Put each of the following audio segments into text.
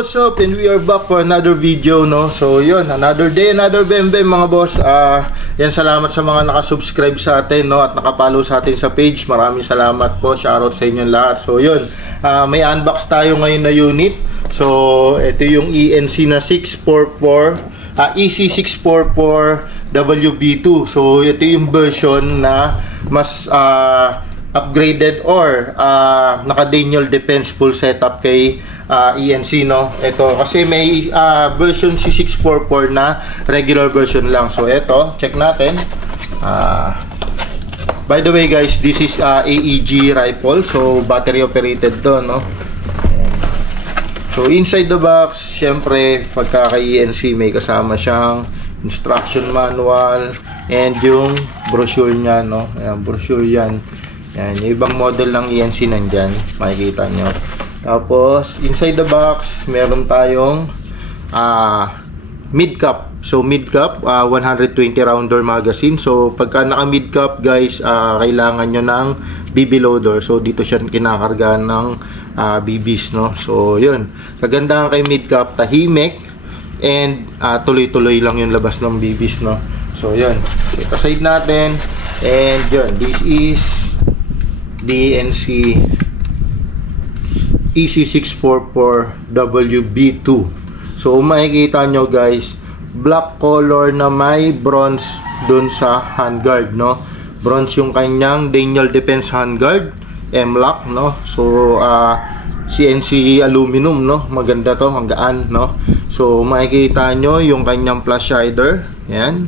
what's up? And we are back for another video, no? So, yun, another day, another bembe, mga boss. Yan, salamat sa mga nakasubscribe sa atin, no? At nakapollow sa atin sa page. Maraming salamat po. Shoutout sa inyong lahat. So, yun, may unbox tayo ngayon na unit. So, ito yung ENC na 644, EC644 WB2. So, ito yung version na mas upgraded or naka-Daniel Defense full setup kay ENC, no? Ito kasi may version C644 na regular version lang. So ito, check natin. By the way guys, this is AEG rifle, so battery operated to, no? So inside the box, syempre pagka kay ENC may kasama siyang instruction manual and yung brochure niya, no? Ayan, brochure yan. Yan, yung ibang model ng ENC nandyan, makikita nyo. Tapos, inside the box, meron tayong mid-cap. So, mid-cap, 120 rounder magazine. So, pagka naka-mid-cap, guys, kailangan nyo ng BB loader. So, dito siya kinakarga ng BBs, no? So, yun. Kagandahan kay mid-cap, tahimik, and tuloy-tuloy lang yung labas ng BBs, no? So, yun. Set aside natin. And, yun. This is DNC EC644 WB2. So makikita nyo guys, black color na may bronze dun sa handguard, no? Bronze yung kanyang Daniel Defense handguard, M-lock, no? So CNC aluminum, no? Maganda to, hanggaan, no? So makikita nyo yung kanyang flash hider. Yan,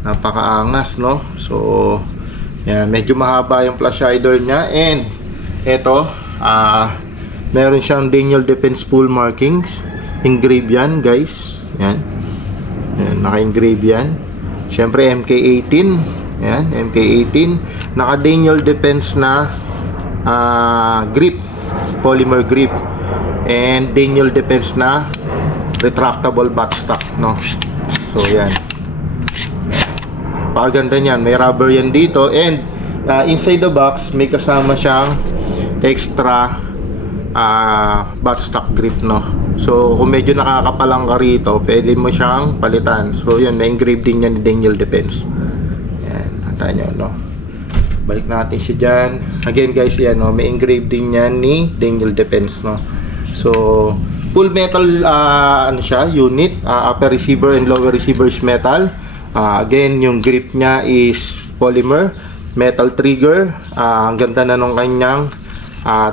napakaangas, no? So yan, medyo mahaba yung flash hider niya. And ito, meron siyang Daniel Defense full markings. Engrave yan guys. Yan, yan, naka-engrave yan. Siyempre MK18. Yan, MK18. Naka Daniel Defense na grip, polymer grip. And Daniel Defense na retractable buttstock, no? So yan, paganda niyan, may rubber yan dito. And inside the box may kasama siyang extra buttstock grip, no? So kung medyo nakakapalang ka rito, pwede mo siyang palitan. So yan, na-engrave din yan ni Daniel Defense. Yan, hata nyo, no? Balik natin siya dyan. Again guys, yan, no? May engrave din yan ni Daniel Defense, no? So full metal ano siya, unit. Upper receiver and lower receiver is metal. Again, yung grip niya is polymer, metal trigger. Ang ganda na nung kanyang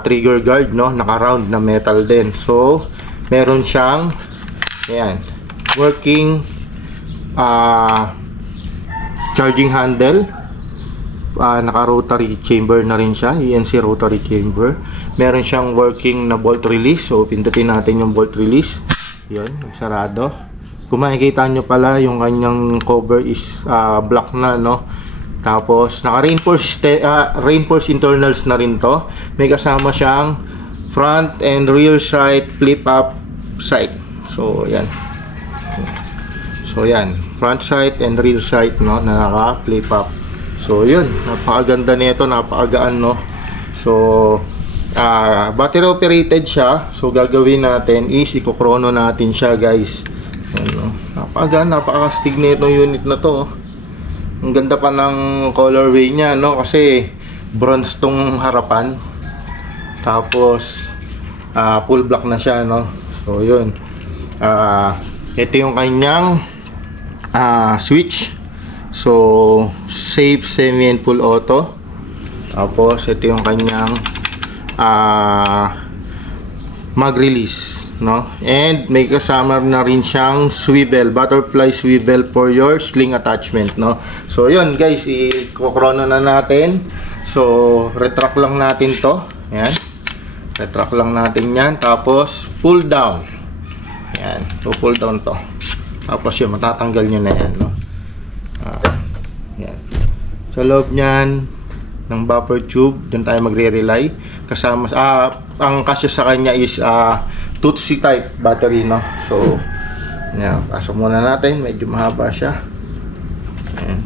trigger guard, no? Naka-round na metal din. So, meron siyang ayan, working charging handle. Naka-rotary chamber na rin siya, ENC rotary chamber. Meron siyang working na bolt release. So, pindutin natin yung bolt release. Yun, sarado. Kung makikita nyo pala, yung kanyang cover is black na, no? Tapos naka-reinforced internals na rin to. May kasama siyang front and rear sight flip up sight. So yan, so yan, front sight and rear sight, no, na naka-flip up. So yun, napakaganda nito, napakagaan, no? So battery operated siya. So gagawin natin is iko-chrono natin siya guys. Ano, napaka-astig na itong unit na to. Ang ganda pa ng colorway niya, no? Kasi bronze tong harapan. Tapos full black na siya, no? So yun, ito yung kanyang switch. So safe, semi and full auto. Tapos ito yung kanyang mag release, no? And may kasama na rin siyang swivel, butterfly swivel for your sling attachment, no? So yun guys, i-chrono na natin. So retract lang natin to. Yan, retract lang natin yan. Tapos pull down. Yan, so pull down to. Tapos yun, matatanggal nyo na yan, no? Yan, sa loob nyan ng buffer tube, dun tayo magre-rely. Kasama ang kasya sa kanya is Tutsi type battery, no? So yan, pasok muna natin, medyo mahaba siya. Yan.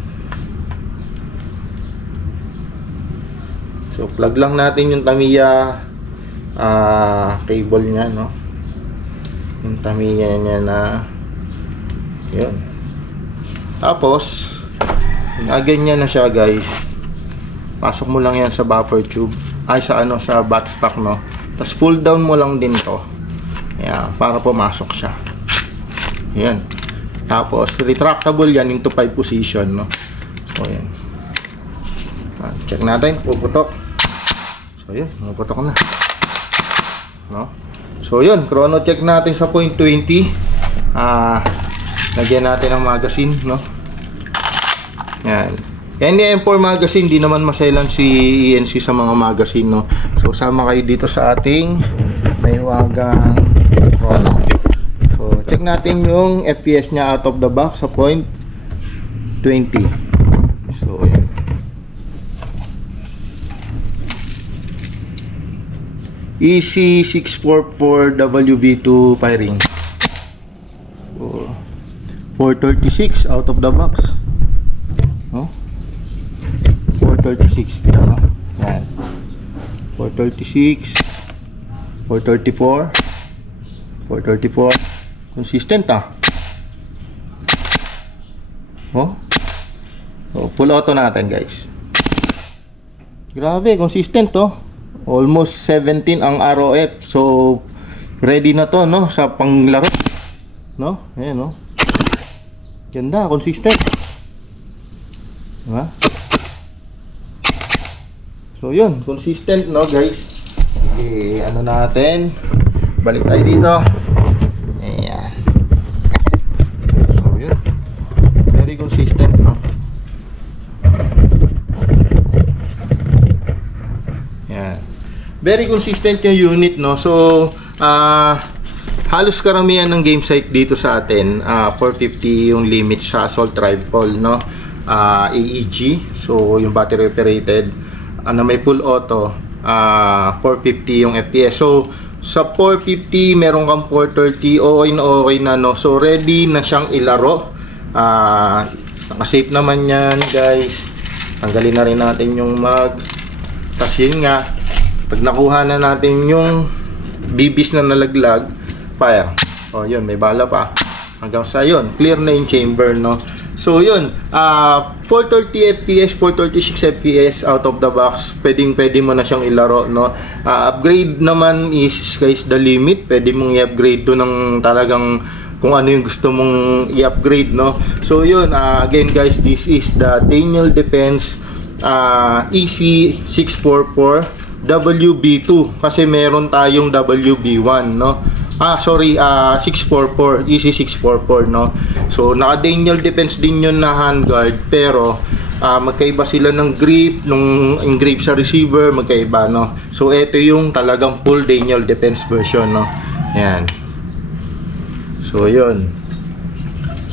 So plug lang natin yung Tamiya cable nya, no? Yung tamiya niya na yun. Tapos ganyan na siya guys. Pasok mo lang yan sa buffer tube. Ay sa sa butt stock, no. Tapos pull down mo lang din to. Ayan, para pumasok siya. Ayan. Tapos retractable yan into 5 position, no. So ayan. Check natin, puputok. So yun, puputok na. No? So yun, chrono check natin sa 0.20. Lagyan natin ang magazine, no. Yan. NM4 magazine, di naman maselan si ENC sa mga magazine, no. So sama kayo dito sa ating mahiwagang chrono. So check natin yung FPS niya out of the box sa 0.20. So yan. EC644WV2 firing. So, 436 out of the box. No? 436 kita, no? Yan. 436, 434, 434. Consistent, Oh. So, full auto natin, guys. Grabe, consistent, Almost 17 ang ROF. So, ready na to, no? Sa panglaro. No? Ayan, no? Ganda, consistent. Diba? So, yun. Consistent, no, guys? Okay, ano natin? Balik tayo dito. Ayan. So, yun. Very consistent, no? Ayan. Very consistent yung unit, no. So halos karamihan ng game site dito sa atin 450 yung limit sa assault rifle, no. AEG, so yung battery operated na may full auto, 450 yung FPS. So sa 450 meron kang 430, okay na, no. So ready na siyang ilaro. Naka-safe naman yan, guys. Tanggalin na rin natin yung mag. Tapos yun nga, pag nakuha na natin yung bibis na nalaglag, fire. O yun, may bala pa. Hanggang sa yun, clear na yung chamber, no. So yun, 430 FPS, 436 FPS out of the box. Pwede mo na siyang ilaro, no. Upgrade naman is sky's the limit. Pwede mong i-upgrade to ng talagang kung ano yung gusto mong i-upgrade, no. So yun, again guys, this is the Daniel Defense EC644 WB2, kasi meron tayong WB1, no. 644, EC644, no. So naka Daniel Defense din yun na handguard, pero magkaiba sila ng grip, nung engrave sa receiver, magkaiba, no. So ito yung talagang full Daniel Defense version, no. Yan. So yun.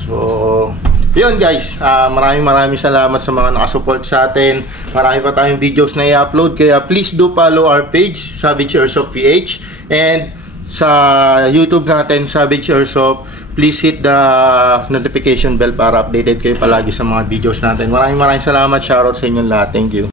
So yun guys, maraming salamat sa mga nakasupport sa atin. Marami pa tayong videos na i-upload, kaya please do follow our page, Savage Airsoft PH, and sa YouTube natin, Savage Airsoft. Please hit the notification bell para updated kayo palagi sa mga videos natin. Maraming salamat, shoutout sa inyong lahat. Thank you.